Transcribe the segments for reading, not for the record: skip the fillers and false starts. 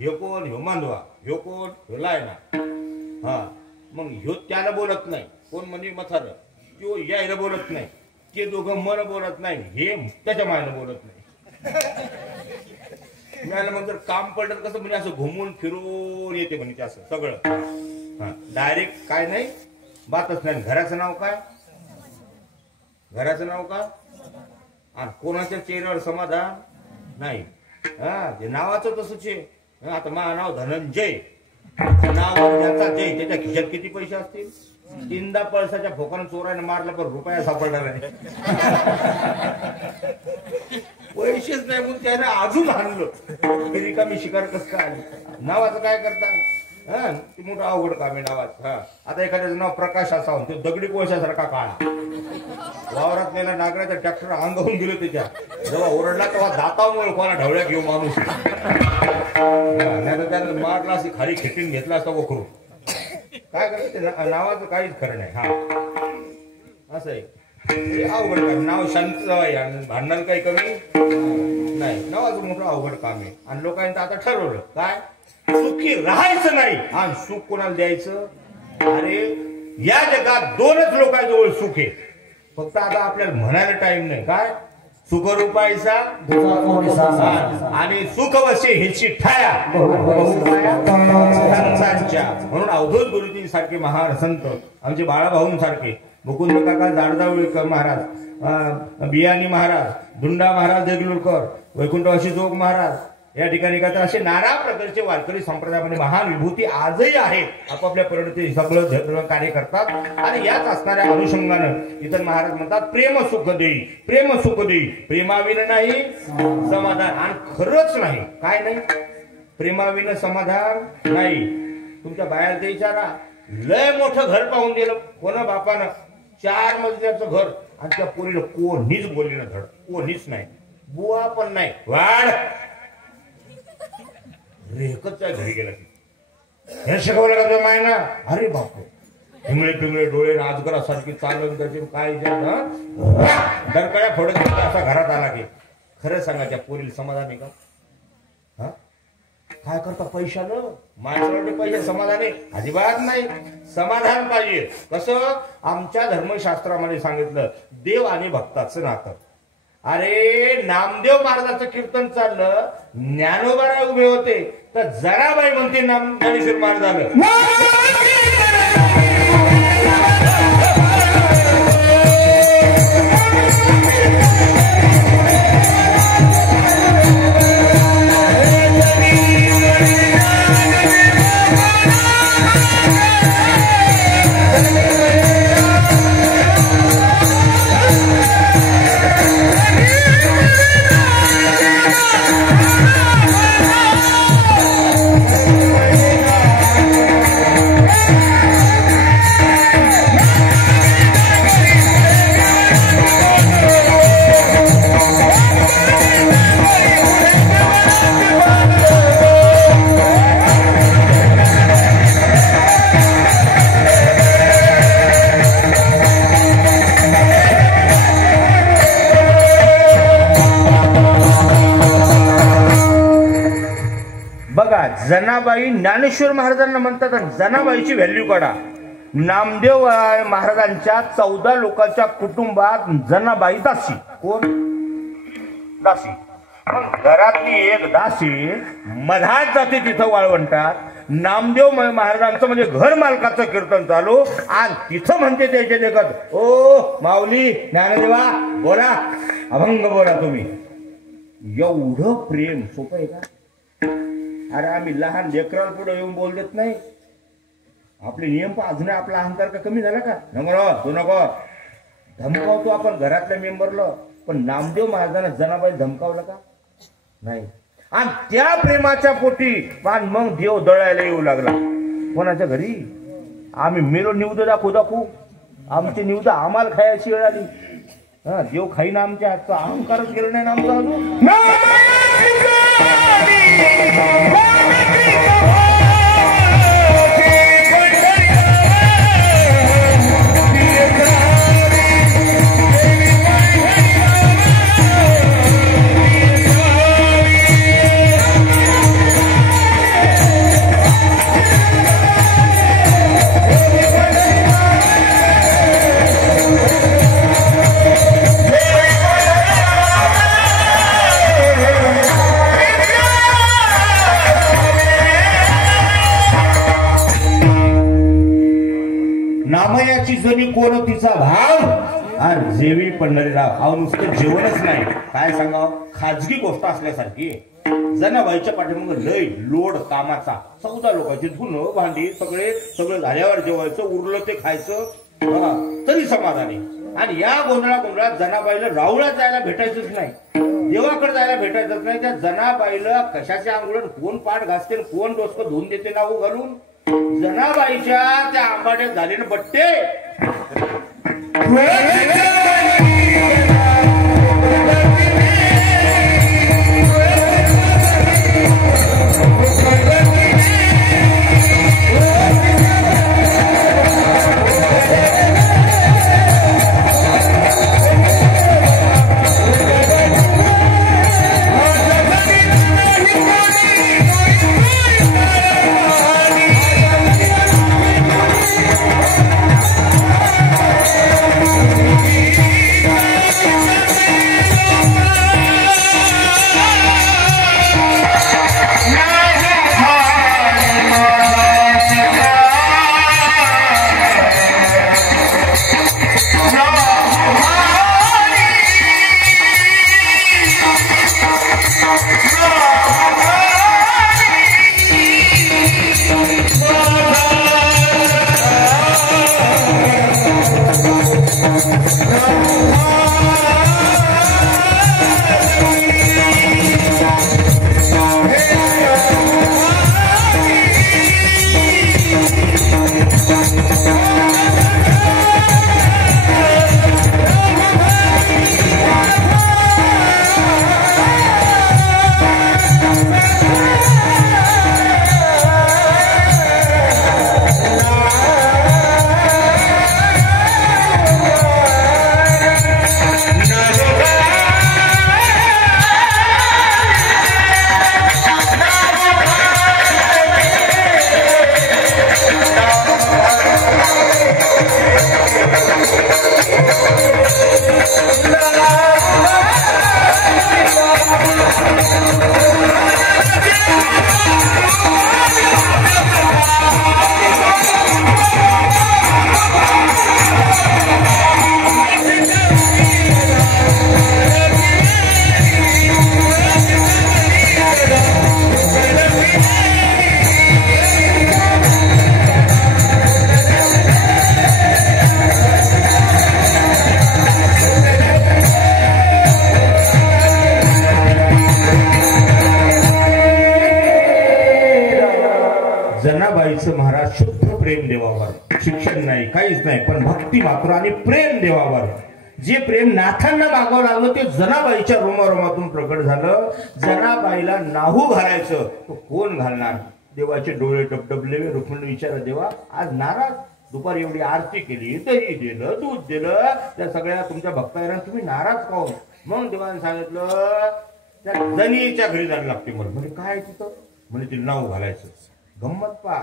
ह्यो कोण ह्यो मांडवा, ह्यो कोण ह्यो लायना. हा मग ह्यो त्याला बोलत नाही, कोण म्हणजे मथार, तो यायला बोलत नाही, ते दोघं मन बोलत नाही, हे त्याच्या मायला बोलत नाही. मिळालं मग जर काम पडलं कसं म्हणजे असं घुमून फिरून येते म्हणे ते असं सगळं. हा डायरेक्ट काय नाही बातच नाही. घराचं नाव काय, घराचं नाव काय, आणि कोणाच्या चेहऱ्यावर समाधान नाही. हा ते नावाचं तसंच आहे. आता माझं नाव धनंजय, नाव ज्याचा जय, त्याच्या खिशात किती पैसे असतील. 3दा पळसाच्या फोकानं चोराने मारलं पण रुपया सापडणार नाही. पैसेच नाही म्हणून त्याने अजून आणलं. रिकामी शिकार कसं काय आली. नावाचं काय करता, हा ते मोठं अवघड काम आहे नावाचं. हा आता एखाद्याचं नाव प्रकाश असावं, तो दगडी कोळशासारखा काळा, वावरात नेला नागराच्या ट्रॅक्टर अंगावून गेलो त्याच्या, जेव्हा ओरडला तेव्हा दातामुळे कोणा ढवळ्या घेऊ माणूस, नाही तर त्यानं मारला अशी खाली खेटून घेतला असता वखरून. काय करायचं ते नावाचं काहीच खरं नाही. हा असं आहे अवघड काम. नाव शांत भांडणाला काही कमी नाही. नावाचं मोठं अवघड काम आहे. आणि लोकांनी आता ठरवलं काय, सुखी राहायचं नाही आणि सुख कोणाला द्यायचं. अरे या जगात 2च लोकांजवळ सुख आहे, फक्त आता आपल्याला म्हणायला टाइम नाही. काय, सुख रुपायचा आणि सुख वसे ह्याची ठाया संतांच्या. म्हणून अवधूत गुरुजी सारखे महान संत, आमचे बाळाभाऊंसारखे, मुकुंद काका जाडजावळीकर महाराज, बियाणी महाराज, धुंडा महाराज देगलूरकर, वैकुंठवासी जोग महाराज, या ठिकाणी का तर असे नाना प्रकारचे वारकरी संप्रदायामध्ये महान विभूती आजही आहेत. आपापल्या परिणती सगळं कार्य करतात. आणि याच असणाऱ्या अनुषंगानं इतर महाराज म्हणतात, प्रेम सुख देई, प्रेम सुख देई, प्रेमाविन नाही समाधान. आणि खरंच नाही, काय नाही, प्रेमाविन समाधान नाही. तुमच्या बाहेर ते विचारा, लय मोठं घर पाहून दिलं कोणा बापानं, 4 मजल्याचं घर, आणि त्या पोरीला कोणीच बोलली ना धड, कोणीच नाही, बुवा पण नाही, वाढ रेकच घरी गेला. हे शिकवलं का तुझ्या मायना. अरे बापू, पिंगळे पिंगळे डोळे, अजगरासारखी चालून त्याचे काय दरकड्या फोडत असा घरात आला की. खरं सांगा, त्या पोरीला समाधान आहे का. हा काय करता पैशानं, माणसासाठी पैसे समाधान आहे अजिबात नाही. समाधान पाहिजे कसं, आमच्या धर्मशास्त्रामध्ये सांगितलं, देव आणि भक्ताचं नातं. अरे नामदेव महाराजांचं कीर्तन चाललं, ज्ञानोबाराय उभे होते, तर जराबाई म्हणते ज्ञानेश्वर महाराज झालं. जनाबाई ज्ञानेश्वर महाराजांना म्हणतात. जनाबाईची व्हॅल्यू काढा. नामदेव महाराजांच्या 14 लोकांच्या कुटुंबात जनाबाई दासी. कोण दासी? घरातली एक दासी मधात जाते तिथं वाळवंटात. नामदेव महाराजांचं म्हणजे घर मालकाचं कीर्तन चालू आणि तिथं म्हणते त्याच्या देखत, ओ माऊली ज्ञानदेवा बोला, अभंग बोला तुम्ही. एवढं प्रेम सोपं आहे का? अरे आम्ही लहान लेकराला पुढे येऊन बोल देत नाही. आपले नियम पण अजून आपला अहंकार का कमी झाला का? नको तू नको धमकावतो आपण घरातल्या मेंबरला, पण नामदेव महाराजांना जनाबाई धमकावलं का नाही? आणि त्या प्रेमाच्या पोटी मग देव दळायला येऊ लागला. कोणाच्या घरी? आम्ही मेलो निवद दाखवू, आमची निवद आम्हाला खायची वेळ आली. हा देव खाईन आमच्या हातचा, अहंकारच गेला नाही ना आमचा अजून. खाण्याची जणी कोण तिचा भाव आणि जेवी पंढरीराव. अहो नुसतं जेवणच नाही, काय सांगावं, खाजगी गोष्ट असल्यासारखी. जनाबाईच्या पाठीमाग लय लोड कामाचा. 14 लोकांची धुणं भांडी सगळं झाल्यावर जेवायचं, उरलं ते खायचं तरी समाधानी. आणि या गोंधळात जनाबाईला रावळात जायला भेटायचंच नाही, देवाकडे जायला भेटायचंच नाही. त्या जनाबाईला कशाच्या अंघोळ कोण पाठ घासते, कोण डोसकं धुवून देते नाव घालून. जनाबाईच्या त्या आंबाड्यात झालेले बट्टे जनाबाईचं महाराज शुद्ध प्रेम देवावर. शिक्षण नाही, काहीच नाही, पण भक्ती मात्र आणि प्रेम देवावर. जे प्रेम नाथांना मागावं लागलं ते जनाबाईच्या रोमारोमातून प्रकट झालं. जनाबाईला नाहू घालायचं तो कोण घालणार. देवाचे डोळे टपटपले. रुक्मिणी विचार, देवा आज नाराज, दुपारी एवढी आरती केली, दही दिलं, दूध दिलं, त्या सगळ्या तुमच्या भक्तांना तुम्ही नाराज का हो. मग देवाने सांगितलं त्या जनीच्या घरी जायला लागते. मला म्हणजे काय तिथं, म्हणजे ते नाव घालायचं. गंमत पा,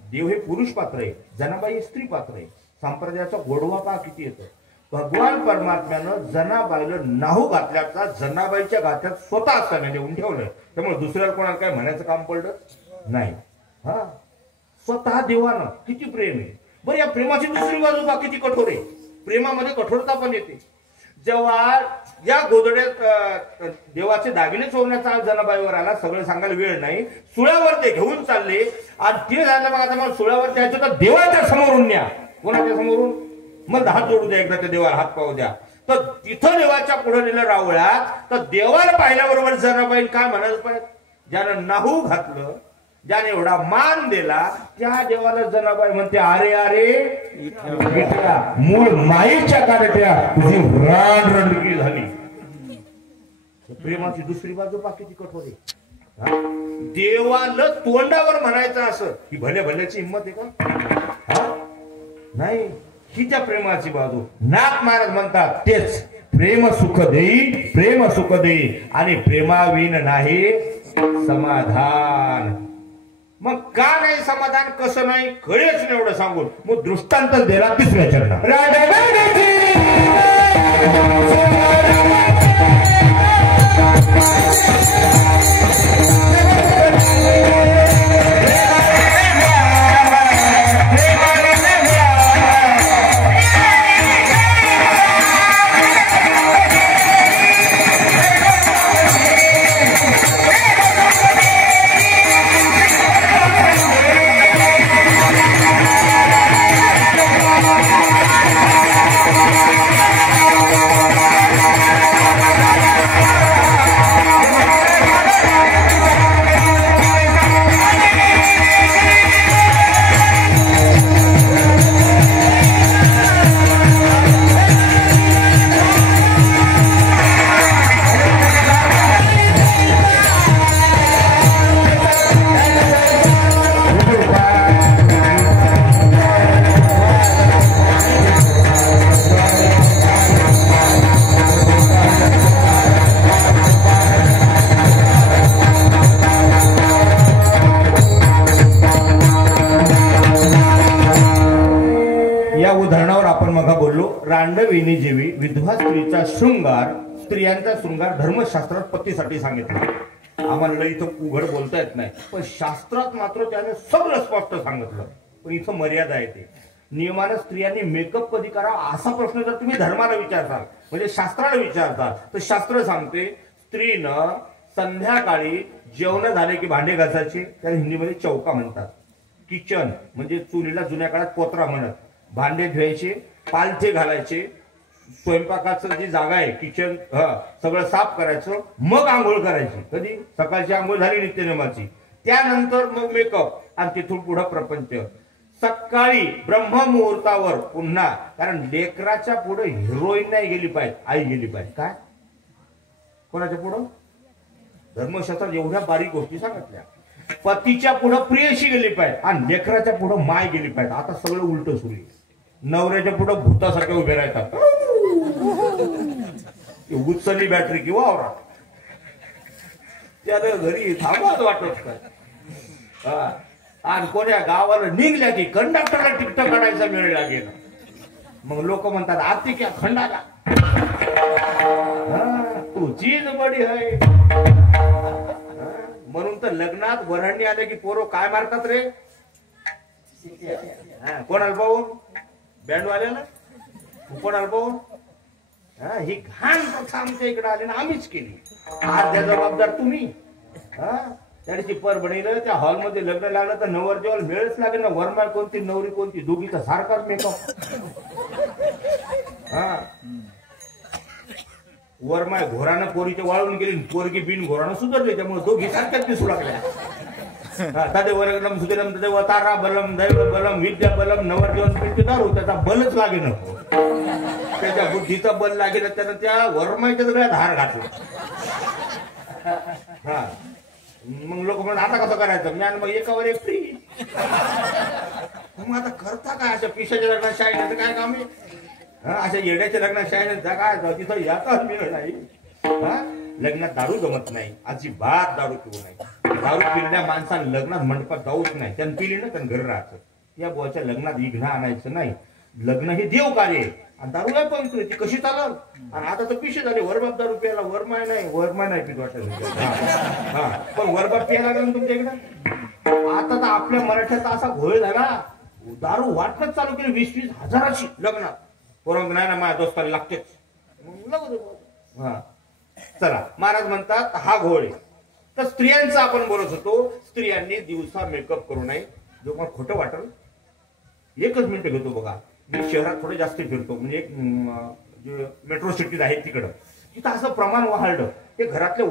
देव हे पुरुष पात्र आहे, जनाबाई स्त्री पात्र आहे. संप्रदायाचा गोडवा पा किती येतो. भगवान परमात्म्यानं जनाबाईला नाहू घातल्याचा जनाबाईच्या गात्यात स्वतः असताना देऊन ठेवलंय. त्यामुळे दुसऱ्याला कोणाला काय म्हणायचं काम पडलं नाही. हा, स्वतः देवानं किती प्रेम आहे. बरं, या प्रेमाची दुसरी बाजू बा किती कठोर आहे. प्रेमामध्ये कठोरता पण येते. जेव्हा या गोधड्यात देवाचे दागिने चोरण्याचा जनाबाईवर आला, सगळं सांगायला वेळ नाही, सुळ्यावर ते घेऊन चालले. आणि ते झालं मग आता मला सुळ्यावर द्यायचं तर देवाच्या समोरून न्या. कोणाच्या समोरून, मग हात जोडू द्या, एकदा त्या देवाला हात पाहू द्या. तर तिथं देवाच्या पुढे नेलं रावळात, तर देवाला पाहिल्याबरोबर जनाबाई काय म्हणायला पाहिजे, ज्यानं नाहू घातलं, ज्याने एवढा मान दिला, त्या देवाला जनाबाई म्हणते, अरे अरे मूळ माईच्या काढत्या तुझी रणरणकी झाली. प्रेमाची दुसरी बाजू किती कठोर आहे. देवाला तोंडावर म्हणायचं असं, ही भल्या भल्याची हिंमत आहे का. नाही, ही त्या प्रेमाची बाजू. नाथ महाराज म्हणतात तेच, प्रेम सुख देई, प्रेम सुख देई, आणि प्रेमाविन नाही समाधान. मग का नाही समाधान, कसं नाही, कळेच नाही. एवढं सांगून मग दृष्टांत दिला तिसऱ्या चरणात. मांडवीने जेवी विधवा स्त्रीचा शृंगार, स्त्रियांचा शृंगार धर्मशास्त्रात पतीसाठी सांगितलं. आम्हाला इथं उघड बोलता येत नाही, पण शास्त्रात मात्र त्याने सगळं स्पष्ट सांगितलं. पण इथं मर्यादा आहे. ते नियमानं स्त्रियांनी मेकअप कधी करावा असा प्रश्न जर तुम्ही धर्माला विचारताल, म्हणजे शास्त्राला विचारताल, तर शास्त्र सांगते स्त्रीनं संध्याकाळी जेवण झाले की भांडे घासायचे, त्याला हिंदीमध्ये चौका म्हणतात. किचन म्हणजे चुलीला जुन्या काळात पोत्रा म्हणत. भांडे धुवायचे, पालथे घालायचे, स्वयंपाकाचं जी जागा आहे किचन सगळं साफ करायचं, मग आंघोळ करायची. कधी सकाळची आंघोळ झाली नित्यनेमाची, त्यानंतर मग मेकअप आणि तिथून पुढे प्रपंच. सकाळी ब्रह्ममुहूर्तावर पुन्हा, कारण लेकराच्या पुढे हिरोईन नाही गेली पाहिजे, आई गेली पाहिजे. काय कोणाच्या पुढं? धर्मशास्त्रात एवढ्या बारीक गोष्टी सांगितल्या. पतीच्या पुढं प्रियशी गेली पाहिजे आणि लेकराच्या पुढं माय गेली पाहिजे. आता सगळं उलट सुरू आहे. नवऱ्याच्या पुढं भूतासारखे उभे राहतात, उचलली बॅटरी किंवा आवरा, त्याला घरी थांबाच वाटत काय. आणि कोण्या गावाला निघल्या की कंडक्टरला तिकीट काढायचा वेळ लागेल. मग लोक म्हणतात आरती क्या खंडाला, तू चीज बडी आहे. म्हणून तर लग्नात वरांडी आले की पोरं काय मारतात रे? कोणाला पाहून? बँडवाल्याला. कोणाला पाहून? ही घाण प्रथा आमच्या इकडे आली ना, आम्हीच केली. अर्ध्या जबाबदार तुम्ही. त्याची परभणीला त्या हॉलमध्ये लग्न लागलं तर नवर जेव्हा वेळच लागेल ना, वरमाय कोणती नवरी कोणती दोघीचा सारखाच मेकअप. वरमाय घोरानं पोरीच्या वाळून गेली, पोरगी बिन घोरानं सुधारली, त्यामुळे दोघी सारख्याच दिसू लागल्या. तदेव रगलम सुदिरम तदेव तारा बलम दैव बलम विद्या बलम नवर जेवण पिळते दारू, त्याचा बलच लागे नको. त्याच्या बुद्धीचा बल लागेल, त्यानं त्या वरमायच्या सगळ्यात हार घातला. मग लोक म्हणून आता कसं करायचं? ज्ञान मग एकावर एक फ्री. मग आता करता काय? अशा पिशाच्या लग्नात शाळेचं काय काम आहे? अशा येड्याच्या लग्नात शाळेत जा काय? तिथं याचाच मिळत नाही. लग्नात दारू जमत नाही, अजिबात दारू पिऊ नाही. दारू पिलेल्या माणसानं लग्नात मंडपात जाऊच नाही. त्यानं पिली ना त्यानं घरी राहायचं. या बोच्या लग्नात इघ्न आणायचं नाही. लग्न हे देव कार्य आहे आणि दारू काय पवित्र, ती कशी चालल? आणि आता तर पिशे झाले, वरबाप दारू प्यायला. वरमाय नाही पित वाटत. पण वरबाप प्यायला लागला ना तुमच्या इकडे. आता तर आपल्या मराठ्यात असा घोळ झाला, दारू वाटणंच चालू केली 20-20 हजाराची लग्नात. परंतु नाही ना, माझ्या दोस्ताला लागतेच. चला, महाराज म्हणतात हा घोळ आहे. तर स्त्रियांचा आपण बोलत होतो, स्त्रियांनी दिवसा मेकअप करू नये. जो मला खोटं वाटल, एकच मिनिट घेतो बघा. मी शहरात थोडं जास्त फिरतो, म्हणजे एक मेट्रो सिटीज आहेत तिकडं, तिथं असं प्रमाण वाढलं. ते घरातले